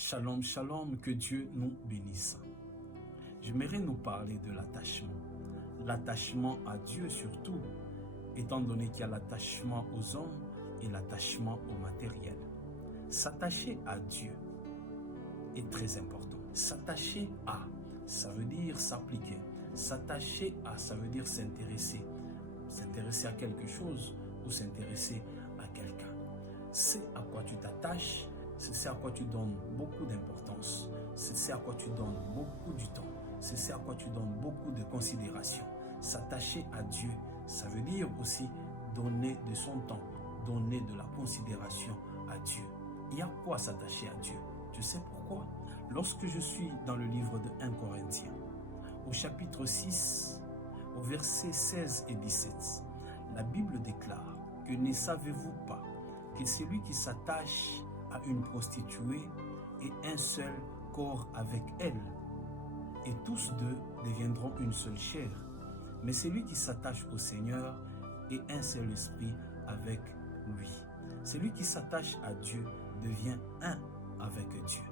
Shalom, shalom, que Dieu nous bénisse. J'aimerais nous parler de l'attachement. L'attachement à Dieu surtout, étant donné qu'il y a l'attachement aux hommes et l'attachement au matériel. S'attacher à Dieu est très important. S'attacher à, ça veut dire s'appliquer. S'attacher à, ça veut dire s'intéresser. S'intéresser à quelque chose ou s'intéresser à quelqu'un. C'est à quoi tu t'attaches, c'est à quoi tu donnes beaucoup d'importance, c'est à quoi tu donnes beaucoup du temps, c'est à quoi tu donnes beaucoup de considération. S'attacher à Dieu, ça veut dire aussi donner de son temps, donner de la considération à Dieu. Et à quoi s'attacher à Dieu? Tu sais pourquoi? Lorsque je suis dans le livre de 1 Corinthiens, au chapitre 6, au verset 16 et 17, la Bible déclare que ne savez-vous pas que celui qui s'attache à une prostituée est un seul corps avec elle, et tous deux deviendront une seule chair. Mais celui qui s'attache au Seigneur est un seul esprit avec lui. Celui qui s'attache à Dieu devient un avec Dieu.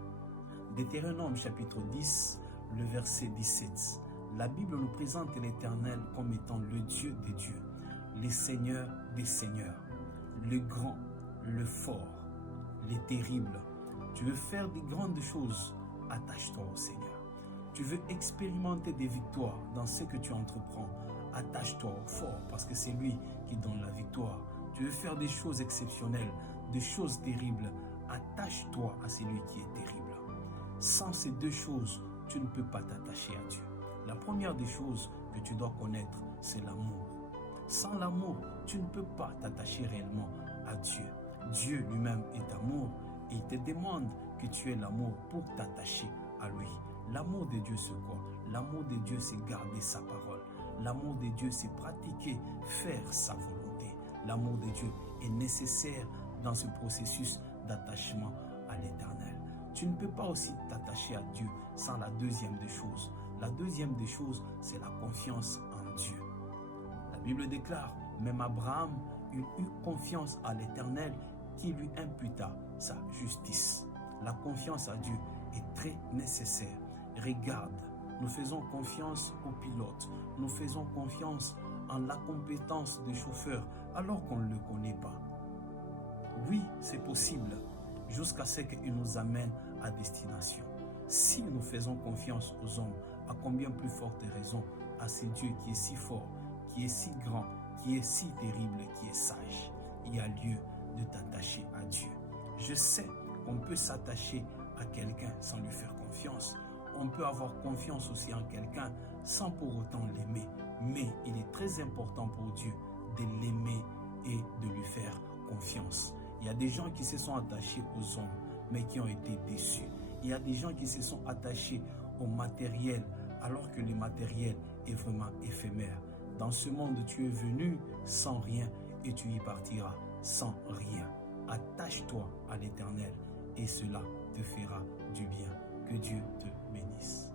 Deutéronome chapitre 10, le verset 17. La Bible nous présente l'Éternel comme étant le Dieu des dieux, le Seigneur des seigneurs, le grand, le fort, le terrible. Tu veux faire des grandes choses, attache-toi au Seigneur. Tu veux expérimenter des victoires dans ce que tu entreprends, attache-toi au fort parce que c'est lui qui donne la victoire. Tu veux faire des choses exceptionnelles, des choses terribles, attache-toi à celui qui est terrible. Sans ces deux choses, tu ne peux pas t'attacher à Dieu. La première des choses que tu dois connaître, c'est l'amour. Sans l'amour, tu ne peux pas t'attacher réellement à Dieu. Dieu lui-même est amour et il te demande que tu aies l'amour pour t'attacher à lui. L'amour de Dieu, c'est quoi? L'amour de Dieu, c'est garder sa parole. L'amour de Dieu, c'est pratiquer, faire sa volonté. L'amour de Dieu est nécessaire dans ce processus d'attachement à l'Éternel. Tu ne peux pas aussi t'attacher à Dieu sans la deuxième des choses. La deuxième des choses, c'est la confiance en Dieu. La Bible déclare, même Abraham, il eut confiance à l'Éternel qui lui imputa sa justice. La confiance à Dieu est très nécessaire. Regarde, nous faisons confiance aux pilotes, nous faisons confiance en la compétence des chauffeurs alors qu'on ne le connaît pas. Oui, c'est possible, jusqu'à ce qu'il nous amène à destination. Si nous faisons confiance aux hommes, à combien plus forte raison à ce Dieu qui est si fort, qui est si grand, qui est si terrible, qui est sage. Il y a lieu de t'attacher à Dieu. Je sais qu'on peut s'attacher à quelqu'un sans lui faire confiance. On peut avoir confiance aussi en quelqu'un sans pour autant l'aimer. Mais il est très important pour Dieu de l'aimer et de lui faire confiance. Il y a des gens qui se sont attachés aux hommes, mais qui ont été déçus. Il y a des gens qui se sont attachés au matériel, alors que le matériel est vraiment éphémère. Dans ce monde, tu es venu sans rien et tu y partiras sans rien. Attache-toi à l'Éternel et cela te fera du bien. Que Dieu te bénisse.